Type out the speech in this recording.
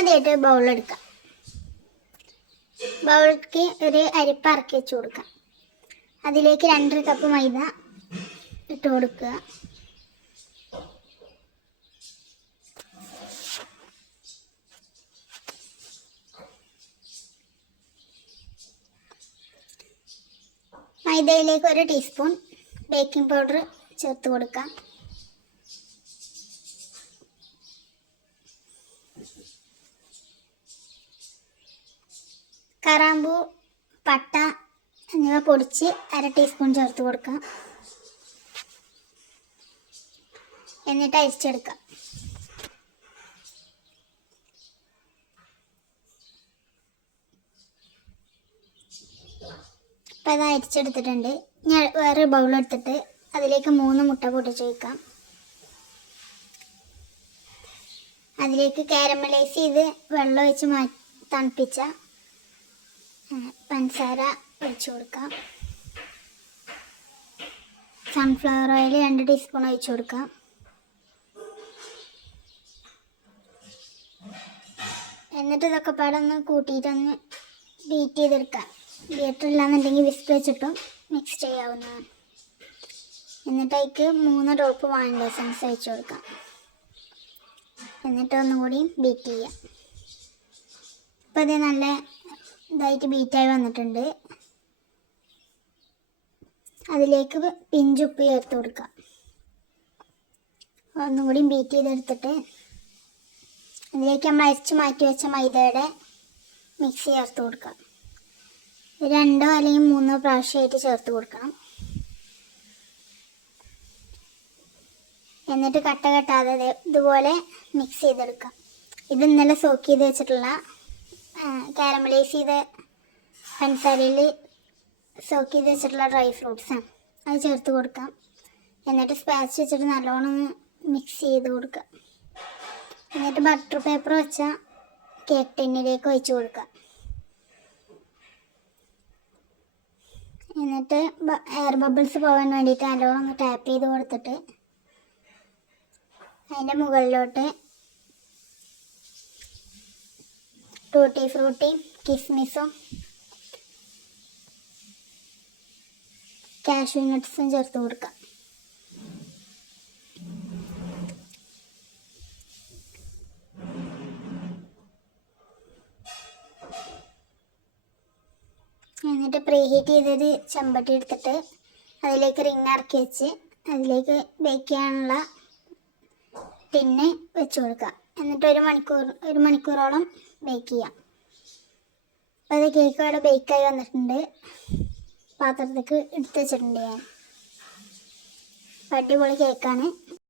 ആദ്യമായിട്ട് ബൗളെടുക്കാം. ബൗളിലേക്ക് ഒരു അരിപ്പ ഇറക്കി വെച്ച് കൊടുക്കാം. അതിലേക്ക് 2 കപ്പ് മൈദ ഇട്ട് കൊടുക്കുക. മൈദയിലേക്ക് 1 ടീസ്പൂൺ ബേക്കിംഗ് പൗഡർ ചേർത്ത് കൊടുക്കാം. കറാമ്പൂ, പട്ട എന്നിവ പൊടിച്ച് 1/2 ടീസ്പൂൺ ചേർത്ത് കൊടുക്കാം. എന്നിട്ട് അരിച്ചെടുക്കാം. അപ്പോൾ അത് അരിച്ചെടുത്തിട്ടുണ്ട്. ഞാൻ വേറെ ബൗളെടുത്തിട്ട് അതിലേക്ക് 3 മുട്ട പൊട്ടിച്ച് വയ്ക്കാം. അതിലേക്ക് കാരമലൈസ് ചെയ്ത് വെള്ളം ഒഴിച്ച് തണുപ്പിച്ച പഞ്ചസാര ഒഴിച്ചു കൊടുക്കാം. സൺഫ്ലവർ ഓയിൽ 2 ടീസ്പൂൺ ഒഴിച്ചു കൊടുക്കാം. എന്നിട്ട് ഇതൊക്കെ പാടൊന്ന് കൂട്ടിയിട്ടൊന്ന് ബീറ്റ് ചെയ്തെടുക്കാം. ബീറ്റർ ഇല്ലാന്നുണ്ടെങ്കിൽ വിസ്ക് വെച്ചിട്ടും മിക്സ് ചെയ്യാവുന്നതാണ്. എന്നിട്ട് അതിലേക്ക് 3 ഡ്രോപ്പ് വാനില എസൻസ് ഒഴിച്ചു കൊടുക്കാം. എന്നിട്ട് ഒന്നുകൂടി ബീറ്റ് ചെയ്യാം. ഇപ്പോൾ ഇത് നല്ല ഇതായിട്ട് ബീറ്റായി വന്നിട്ടുണ്ട്. അതിലേക്ക് പിഞ്ചുപ്പ് ചേർത്ത് കൊടുക്കാം. ഒന്നും കൂടി ബീറ്റ് ചെയ്തെടുത്തിട്ട് അതിലേക്ക് നമ്മൾ അരിച്ച് മാറ്റി വെച്ച മൈദയുടെ മിക്സ് ചേർത്ത് കൊടുക്കാം. 2 അല്ലെങ്കിൽ 3 പ്രാവശ്യമായിട്ട് ചേർത്ത് കൊടുക്കണം. എന്നിട്ട് കട്ട കെട്ടാതെ ഇതുപോലെ മിക്സ് ചെയ്തെടുക്കാം. ഇത് ഇന്നലെ സോക്ക് ചെയ്ത് വെച്ചിട്ടുള്ള കാരമലൈസ് ചെയ്ത പഞ്ചസാരയിൽ സോക്ക് ചെയ്ത് വെച്ചിട്ടുള്ള ഡ്രൈ ഫ്രൂട്ട്സാണ്. അത് ചേർത്ത് കൊടുക്കാം. എന്നിട്ട് സ്പാച്ച് വെച്ചിട്ട് നല്ലോണം മിക്സ് ചെയ്ത് കൊടുക്കുക. എന്നിട്ട് ബട്ടർ പേപ്പർ വെച്ച കേക്ക് ടിന്നിലേക്ക് ഒഴിച്ച് കൊടുക്കുക. എന്നിട്ട് എയർ ബബിൾസ് പോകാൻ വേണ്ടിയിട്ട് നല്ലോണം ഒന്ന് ടാപ്പ് ചെയ്ത് കൊടുത്തിട്ട് അതിൻ്റെ മുകളിലോട്ട് ടൂട്ടി ഫ്രൂട്ടി, കിസ്മിസും കാഷ്യൂ നട്ട്സും ചേർത്ത് കൊടുക്കാം. എന്നിട്ട് പ്രീഹീറ്റ് ചെയ്തൊരു ചെമ്പട്ടി എടുത്തിട്ട് അതിലേക്ക് റിങ് ഇറക്കി വെച്ച് അതിലേക്ക് ബേക്ക് ചെയ്യാനുള്ള ടിന്ന് വെച്ച് കൊടുക്കുക. എന്നിട്ട് 1 മണിക്കൂറോളം ബേക്ക് ചെയ്യാം. അപ്പോൾ അത് കേക്ക് അവിടെ ബേക്കായി വന്നിട്ടുണ്ട്. പാത്രത്തേക്ക് എടുത്ത് വെച്ചിട്ടുണ്ട് ഞാൻ. അടിപൊളി കേക്കാണ്.